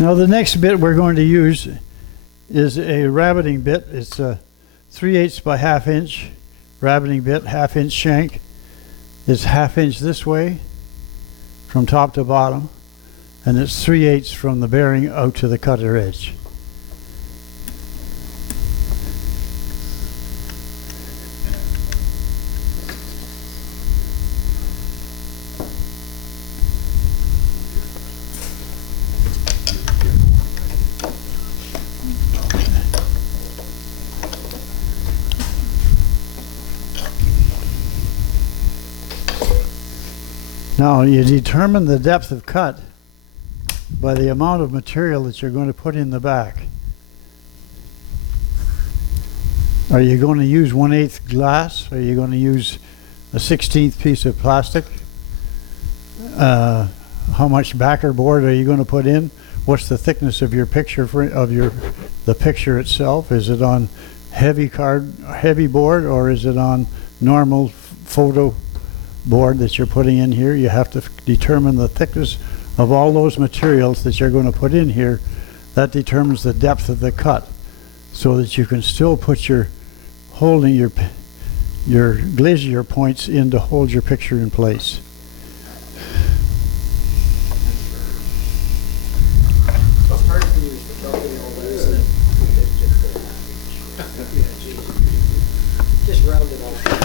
Now the next bit we're going to use is a rabbiting bit. It's a 3/8 by 1/2 inch rabbiting bit, 1/2 inch shank. It's 1/2 inch this way from top to bottom, and it's 3/8 from the bearing out to the cutter edge. Now you determine the depth of cut by the amount of material that you're going to put in the back. Are you going to use 1/8 glass? Are you going to use a 1/16 piece of plastic? How much backer board are you going to put in? What's the thickness of your picture the picture itself? Is it on heavy board, or is it on normal photo board that you're putting in here? You have to determine the thickness of all those materials that you're going to put in here. That determines the depth of the cut, so that you can still put your glazier points in to hold your picture in place. Just round it off.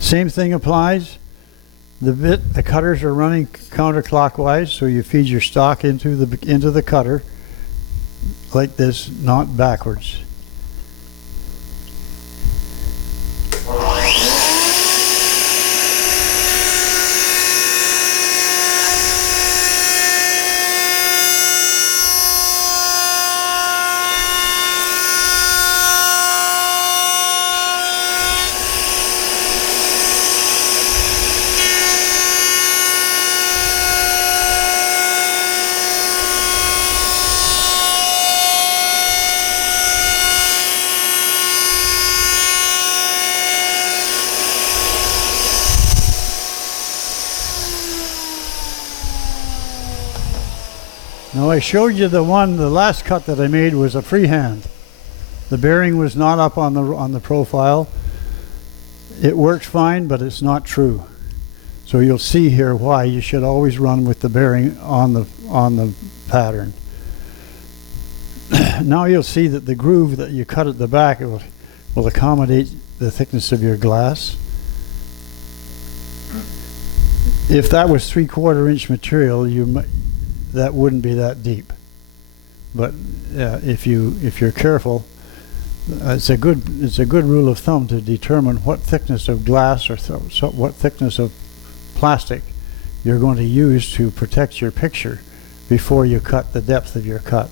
Same thing applies. The cutters are running counterclockwise, so you feed your stock into the cutter like this, not backwards. Now I showed you the last cut that I made was a freehand. The bearing was not up on the profile. It works fine, but it's not true. So you'll see here why you should always run with the bearing on the pattern. Now you'll see that the groove that you cut at the back will accommodate the thickness of your glass. If that was 3/4 inch material, that wouldn't be that deep. But if you're careful, it's a good rule of thumb to determine what thickness of glass or what thickness of plastic you're going to use to protect your picture before you cut the depth of your cut.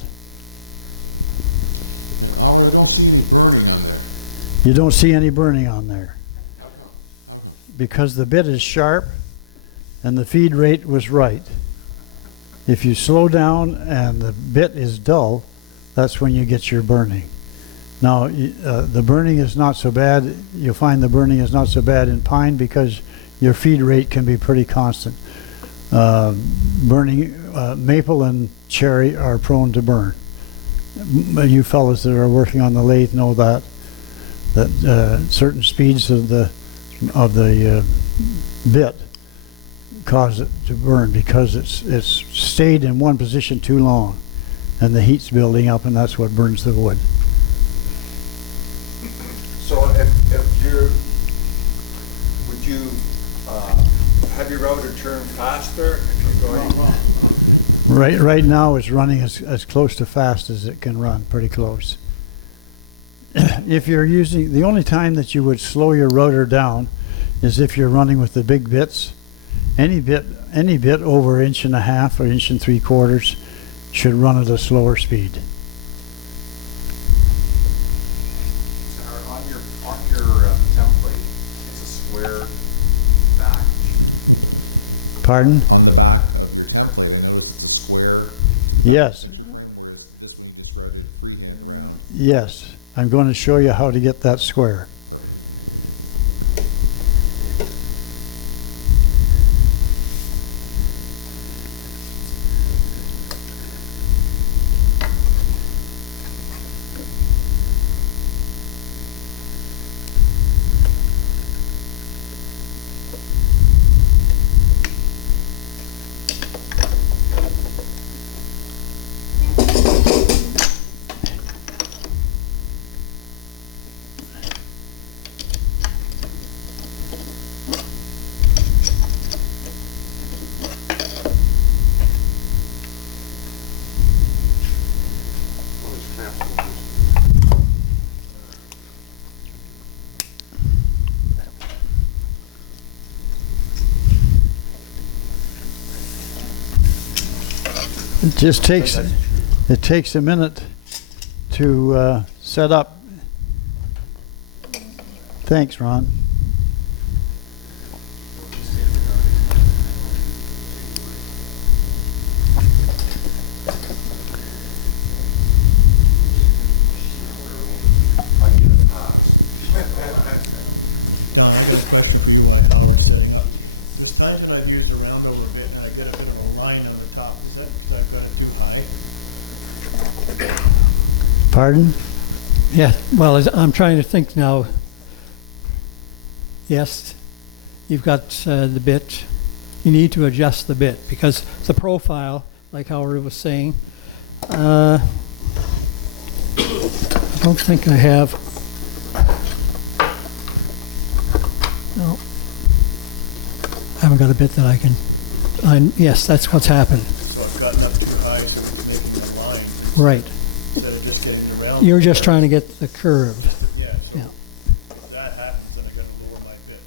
I don't see any burning on there. You don't see any burning on there because the bit is sharp and the feed rate was right. If you slow down and the bit is dull, that's when you get your burning. Now, the burning is not so bad. You'll find the burning is not so bad in pine because your feed rate can be pretty constant. Maple and cherry are prone to burn. You fellas that are working on the lathe know that certain speeds of the bit cause it to burn because it's stayed in one position too long, and the heat's building up, and that's what burns the wood. So if would you have your router turn faster if you're going? Right now it's running as close to fast as it can run, pretty close. If you're using, the only time that you would slow your router down is if you're running with the big bits. Any bit over 1.5 inches or 1 3/4 should run at a slower speed. Pardon? On the back of the template, I noticed the square. Yes, Whereas this one you described it freehand round. yes. I'm going to show you how to get that square. It just takes, it takes a minute to set up. Thanks, Ron. Pardon? Yeah, well, I'm trying to think now. Yes, you've got the bit. You need to adjust the bit because the profile, like Howard was saying, I don't think I have. No, I haven't got a bit that I can. Yes, that's what's happened. Right. You're just trying to get the curve. Yeah. If that happens, then I gotta lower my pitch.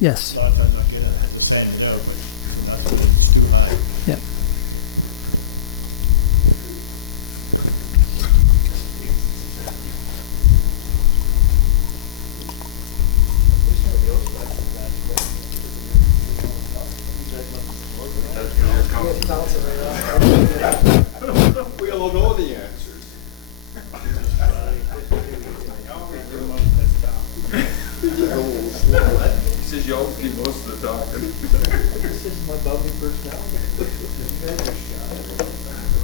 Yes. A lot of times I get it at the same note, but not too high. Yep. We all know the answers. He says you always do most of the talking. This is my bubbly personality.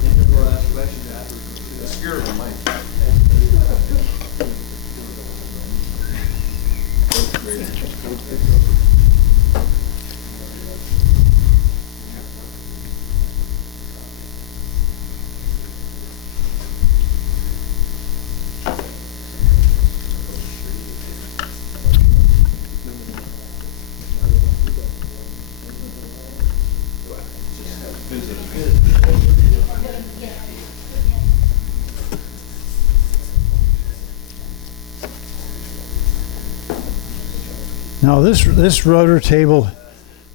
You never ask questions after. The spirit of the mic. Now this rotor table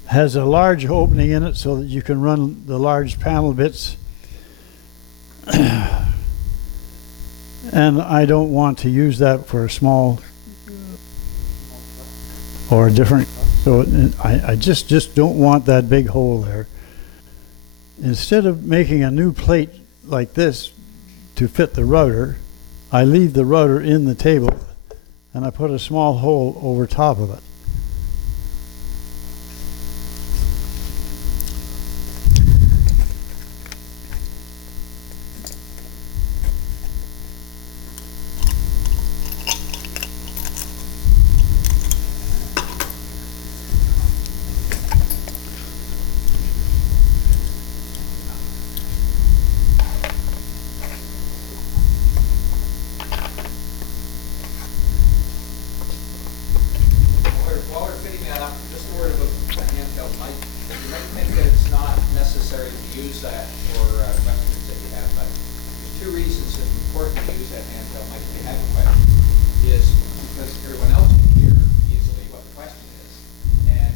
has a large opening in it so that you can run the large panel bits. And I don't want to use that for a small or a different, so I just don't want that big hole there. Instead of making a new plate like this to fit the rotor, I leave the rotor in the table and I put a small hole over top of it. While we're fitting that up, just a word about the handheld mic. You might think that it's not necessary to use that for questions that you have, but there's two reasons it's important to use that handheld mic if you have a question. Is because everyone else can hear easily what the question is, and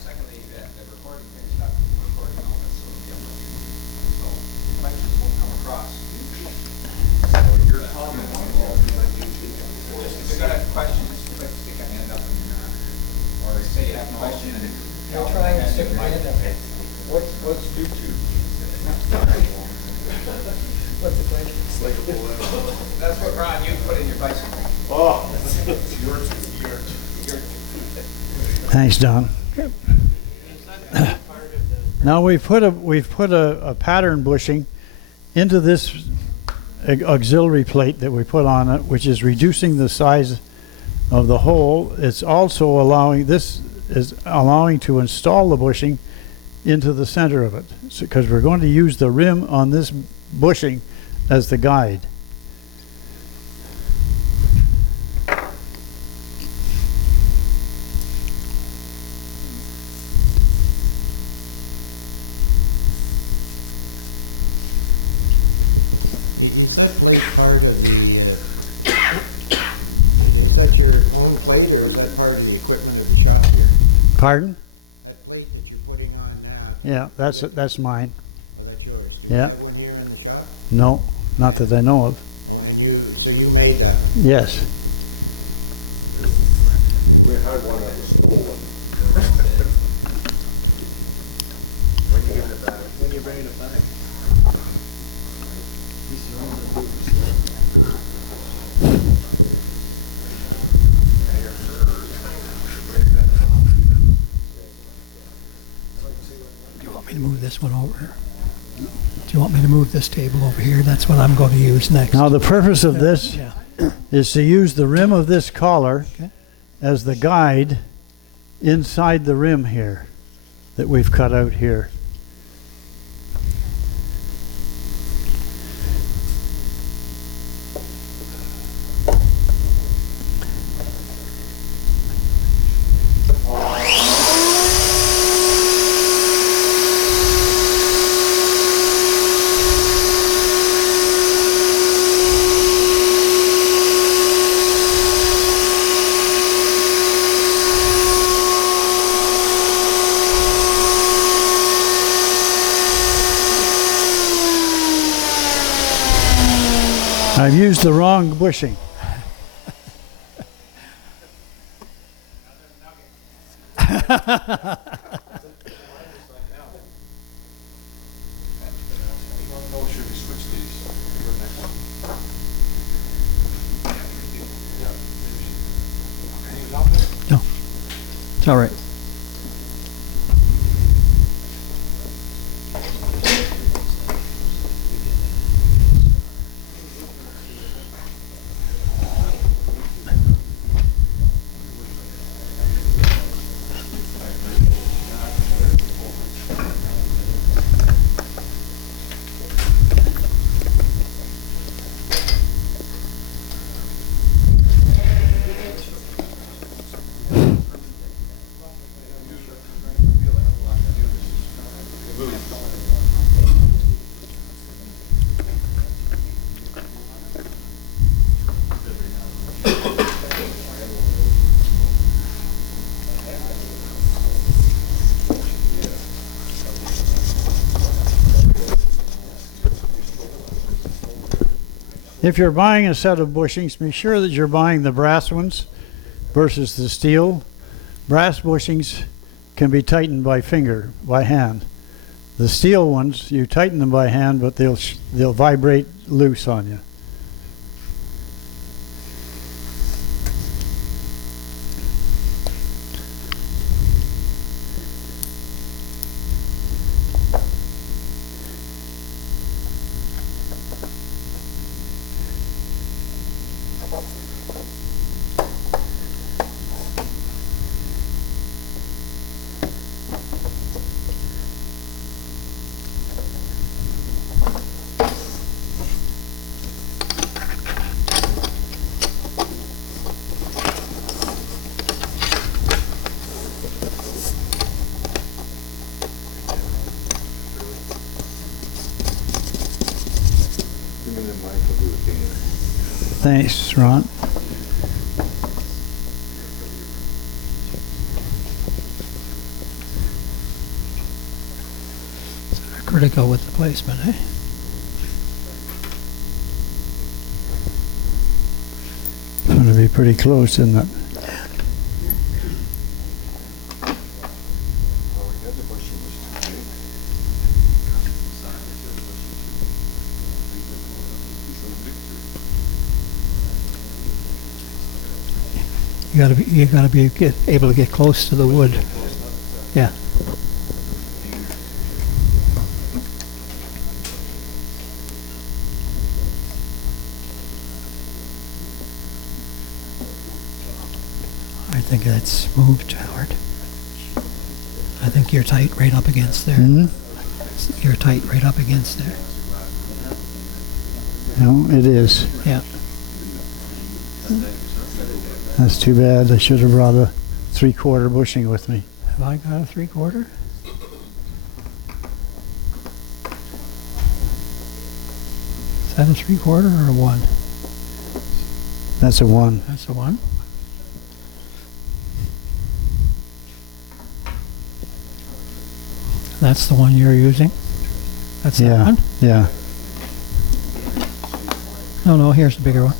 secondly, that the recording picks up the recording all that sort of different. So the questions won't come across. So your comment on all just if you've got a question, just click stick a hand up and or say you have a question and I'll try and stick my What's YouTube? What's the question? It's like a bullet. That's what, Ron, you put in your bicycle. Oh, it's yours, Thanks, Don. Now we've put a pattern bushing into this auxiliary plate that we put on it, which is reducing the size of the hole. It's also allowing to install the bushing into the center of it, because we're going to use the rim on this bushing as the guide. Is that part of the, is that your own plate or is that part of the equipment of the shop here? Pardon? That plate that you're putting on now, Yeah, that's mine. or that's yours? Yeah. Is that one here in the shop? No, not that I know of. So you made that? Yes. We had one that was stolen. When you give it back. When you're bringing it back. Do you want me to move this one over? Do you want me to move this table over here? That's what I'm going to use next. Now the purpose of this Yeah. is to use the rim of this collar Okay. as the guide inside the rim here that we've cut out here. I've used the wrong bushing. You want to know, should we switch these? Go next one. Yeah. Can you help it? No. It's all right. If you're buying a set of bushings, be sure that you're buying the brass ones versus the steel. Brass bushings can be tightened by hand. The steel ones, you tighten them by hand, but they'll vibrate loose on you. Thanks, Ron. Critical with the placement, eh? It's going to be pretty close, isn't it? Well, we had the bushing You gotta be able to get close to the wood. Yeah. I think that's moved, Howard. I think you're tight right up against there. You're tight right up against there. No, it is. Yeah. That's too bad. I should have brought a 3/4 bushing with me. Have I got a 3/4? Is that a 3/4 or a 1? That's a 1. That's a 1. That's the one you're using? That's that Yeah, one? yeah. No, here's the bigger one.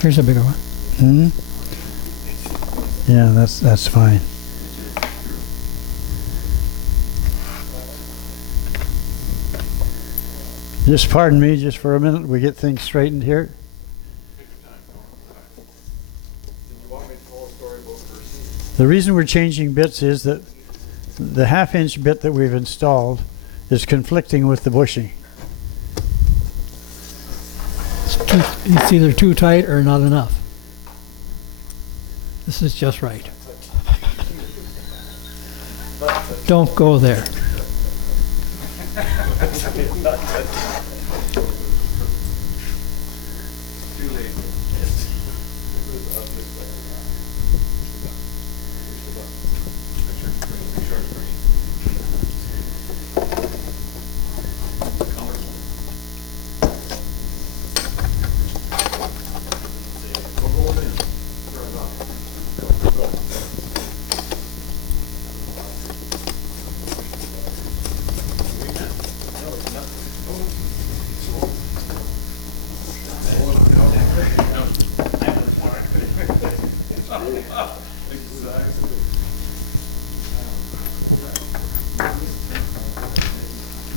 Here's a bigger one. Yeah, that's fine. Just pardon me just for a minute. We get things straightened here. The reason we're changing bits is that the 1/2 inch bit that we've installed is conflicting with the bushing. It's either too tight or not enough. This is just right. Don't go there.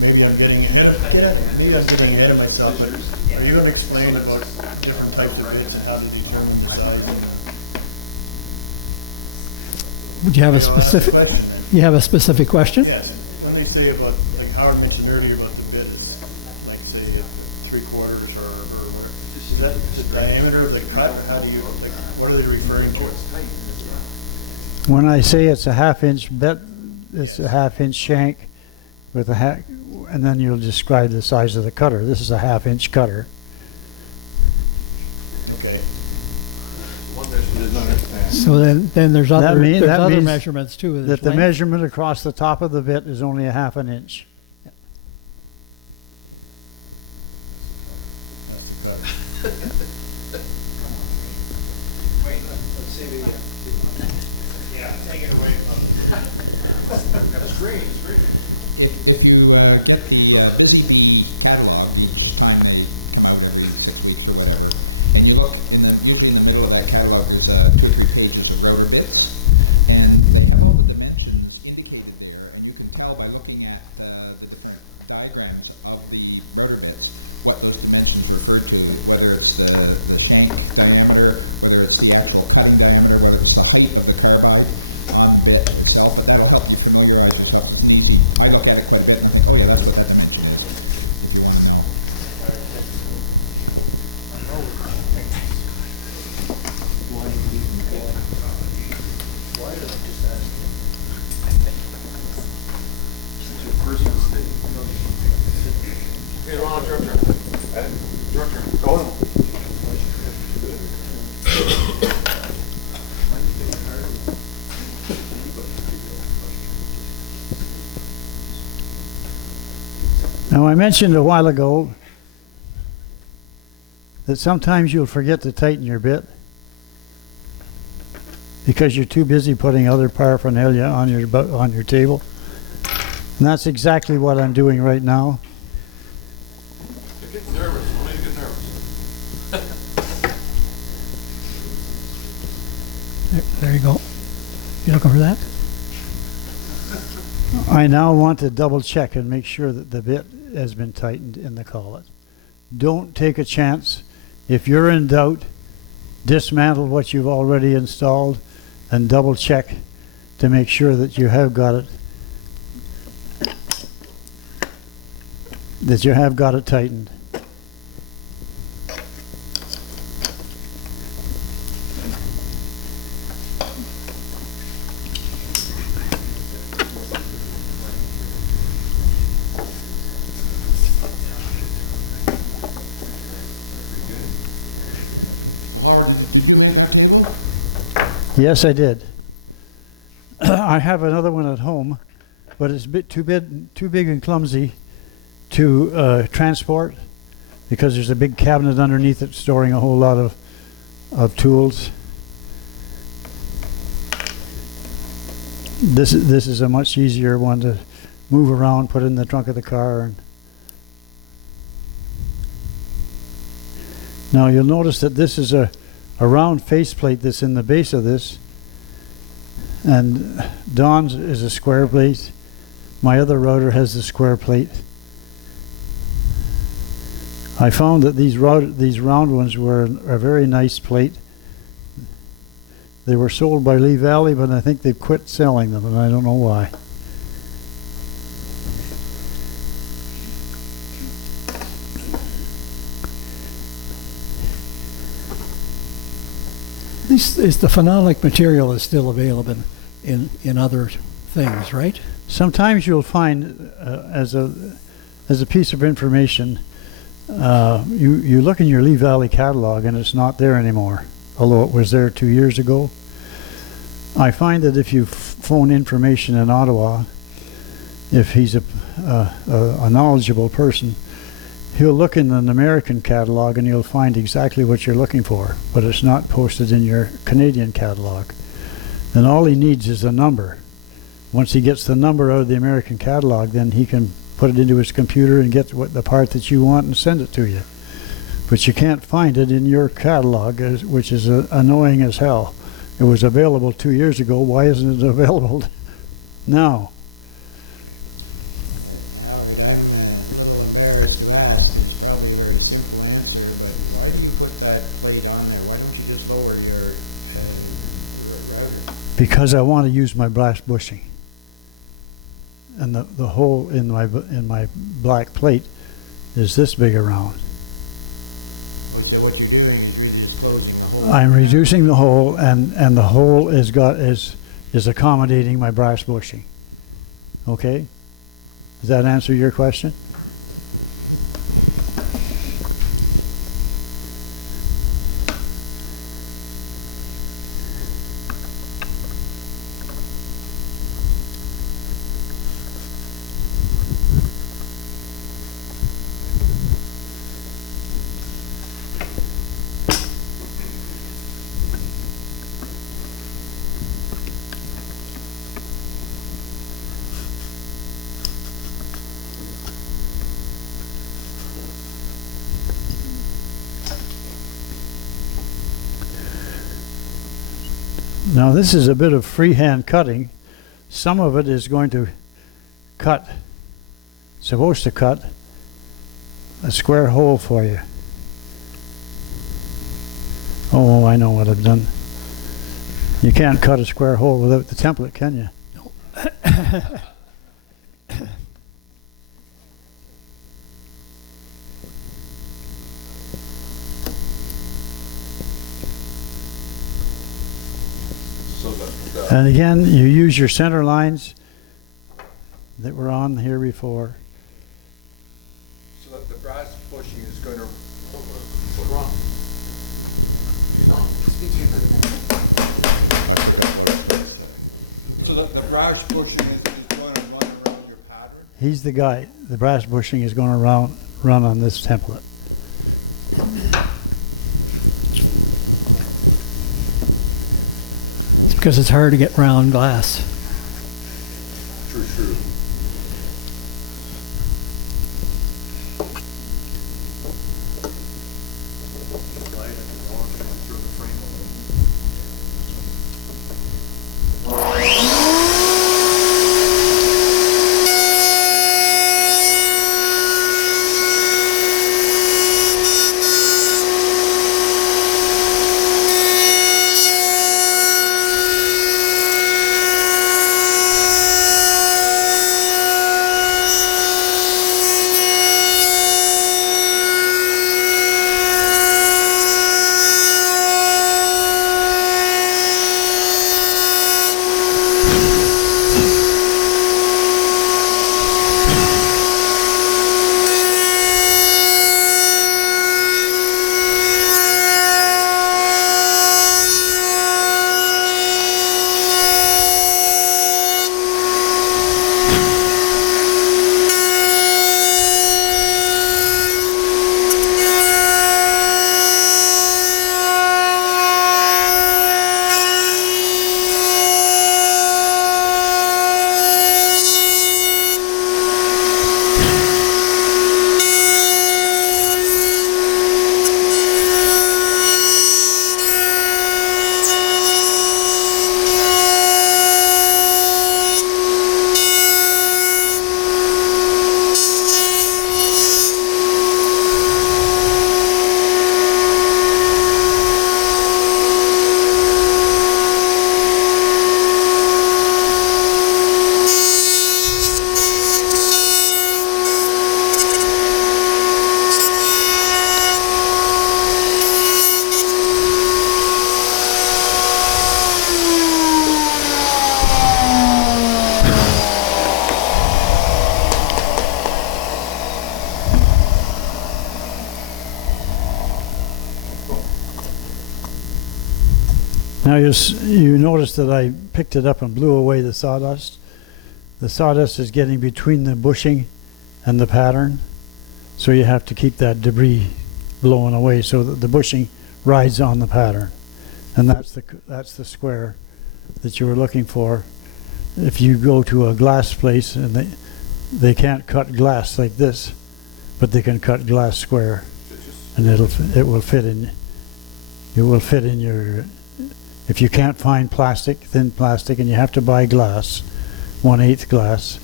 Maybe I'm getting ahead of myself, but are you going to explain about different types of bits and how to determine the size? Would you have a specific? You have a specific question? Yes. When they say about, like Howard mentioned earlier about the bit, it's like say 3/4 or whatever. Is that the diameter of the cut, or how do you, like, what are they referring to? When I say it's a 1/2 inch bit, it's a 1/2 inch shank with a and then you'll describe the size of the cutter. This is a 1/2 inch cutter. Okay. So then there's other, That means other measurements too. There's that the length. measurement across the top of the bit is only a 1/2 inch. Wait, let's see the, Yeah, take it away from the screen. if you, this is the catalog, each time they, maybe 6 weeks or whatever, and they look, usually in the middle of that catalog, there's 2 or 3 pages of rotor bits, and they have all the dimensions indicated there. You can tell by looking at the different diagrams of the rotor bits, what those dimensions refer to, whether it's the shank diameter, whether it's the actual cutting diameter, whether it's the height of the carbide on the bit itself, and that'll help you familiarize yourself with the, I look at it quite differently. Okay, that's what Okay, Ron, it's your turn. Your turn. Go. Now I mentioned a while ago that sometimes you'll forget to tighten your bit because you're too busy putting other paraphernalia on your table. And that's exactly what I'm doing right now. You're getting nervous. Don't make you get nervous. There you go. You looking for that? I now want to double check and make sure that the bit has been tightened in the collet. Don't take a chance. If you're in doubt, dismantle what you've already installed and double check to make sure that you have got it tightened. Yes, I did. I have another one at home, but it's a bit too big and clumsy to transport because there's a big cabinet underneath it storing a whole lot of tools. This is a much easier one to move around, put in the trunk of the car. And now you'll notice that this is a round faceplate that's in the base of this, and Don's is a square plate. My other router has the square plate. I found that these round ones were a very nice plate. They were sold by Lee Valley, but I think they've quit selling them, and I don't know why. The phenolic material is still available in other things, right? Sometimes you'll find, as a piece of information, you look in your Lee Valley catalog and it's not there anymore, although it was there 2 years ago. I find that if you phone information in Ottawa, if he's a knowledgeable person, he'll look in an American catalog and you'll find exactly what you're looking for, but it's not posted in your Canadian catalog. And all he needs is a number. Once he gets the number out of the American catalog, then he can put it into his computer and get the part that you want and send it to you. But you can't find it in your catalog, which is annoying as hell. It was available 2 years ago. Why isn't it available now? Because I want to use my brass bushing, and the hole in my black plate is this big around. So what you're doing is really just closing the hole. I'm reducing the hole, and the hole is accommodating my brass bushing. Okay, does that answer your question? Now this is a bit of freehand cutting. Some of it is going to supposed to cut a square hole for you. Oh, I know what I've done. You can't cut a square hole without the template, can you? No. And again, you use your center lines that were on here before. So that the brass bushing is going to Wrong. So that the brass bushing is going to run around your pattern? He's the guy. The brass bushing is going to run on this template. Because it's hard to get round glass. True. Now you notice that I picked it up and blew away the sawdust. The sawdust is getting between the bushing and the pattern, so you have to keep that debris blowing away so that the bushing rides on the pattern. And that's the square that you were looking for. If you go to a glass place and they can't cut glass like this, but they can cut glass square, and it will fit in your. If you can't find thin plastic, and you have to buy glass, 1/8 glass,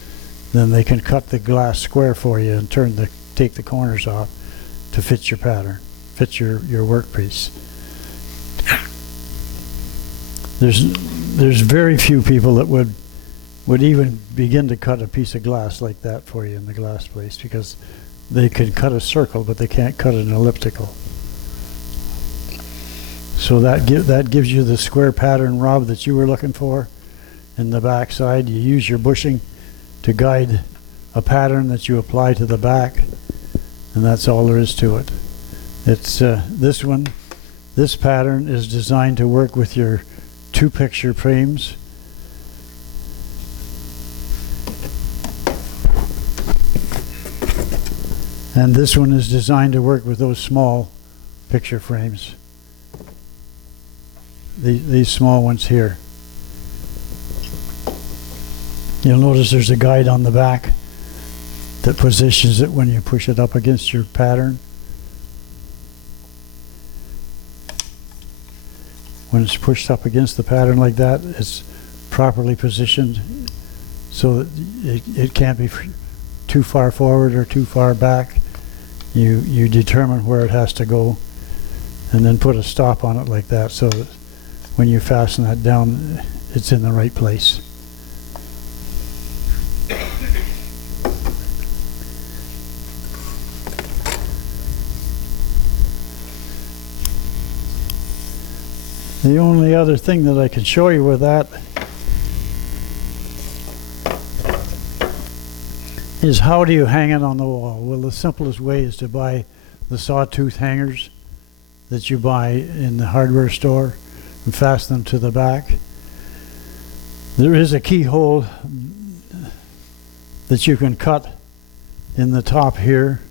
then they can cut the glass square for you and take the corners off to fit your pattern, fit your workpiece. There's very few people that would even begin to cut a piece of glass like that for you in the glass place, because they can cut a circle, but they can't cut an elliptical. So that gives you the square pattern, Rob, that you were looking for. In the back side, you use your bushing to guide a pattern that you apply to the back, and that's all there is to it. It's this pattern is designed to work with your 2 picture frames. And this one is designed to work with those small picture frames. These small ones here. You'll notice there's a guide on the back that positions it when you push it up against your pattern. When it's pushed up against the pattern like that, it's properly positioned so that it can't be too far forward or too far back. You determine where it has to go and then put a stop on it like that, so that when you fasten that down, it's in the right place. The only other thing that I can show you with that is how do you hang it on the wall? Well, the simplest way is to buy the sawtooth hangers that you buy in the hardware store and fasten them to the back. There is a keyhole that you can cut in the top here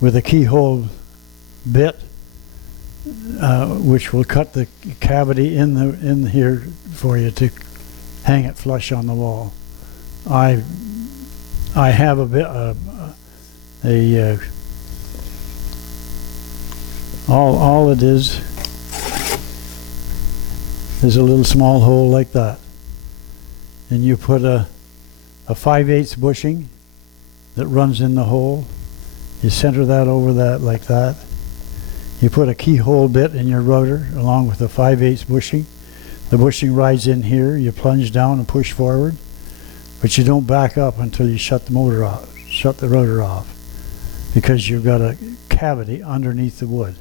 with a keyhole bit, which will cut the cavity in here for you to hang it flush on the wall. I have all it is a little small hole like that, and you put a 5/8 bushing that runs in the hole. You center that over that like that. You put a keyhole bit in your router along with the 5/8 bushing. The bushing rides in here. You plunge down and push forward, but you don't back up until you shut the motor off, shut the rotor off, because you've got a cavity underneath the wood.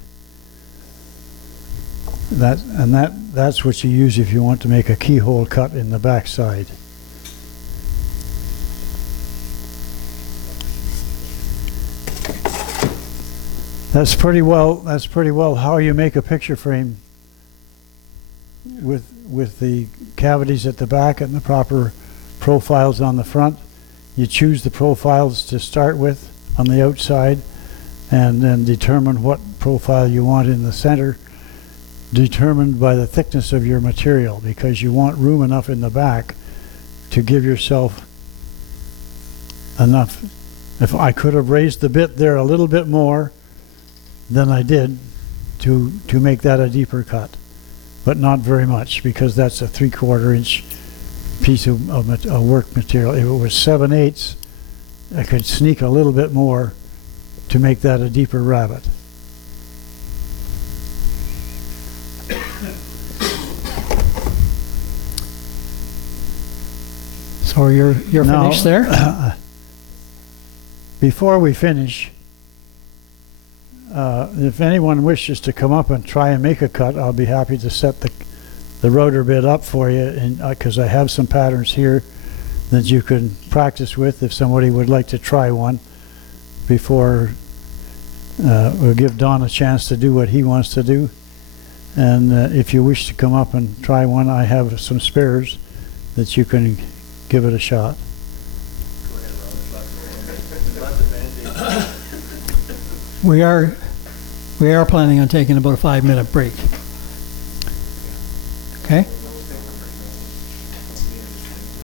That's what you use if you want to make a keyhole cut in the back side. That's pretty well how you make a picture frame with the cavities at the back and the proper profiles on the front. You choose the profiles to start with on the outside, and then determine what profile you want in the center, determined by the thickness of your material, because you want room enough in the back to give yourself enough. If I could have raised the bit there a little bit more than I did to make that a deeper cut, but not very much, because that's a 3/4 inch piece of work material. If it was 7/8, I could sneak a little bit more to make that a deeper rabbet. So you're finished there? Before we finish, if anyone wishes to come up and try and make a cut, I'll be happy to set the rotor bit up for you, and because I have some patterns here that you can practice with if somebody would like to try one before we'll give Don a chance to do what he wants to do. And if you wish to come up and try one, I have some spares that you can give it a shot. Go ahead, Rob. Let the Band-Aid. We are planning on taking about a 5-minute break. Okay?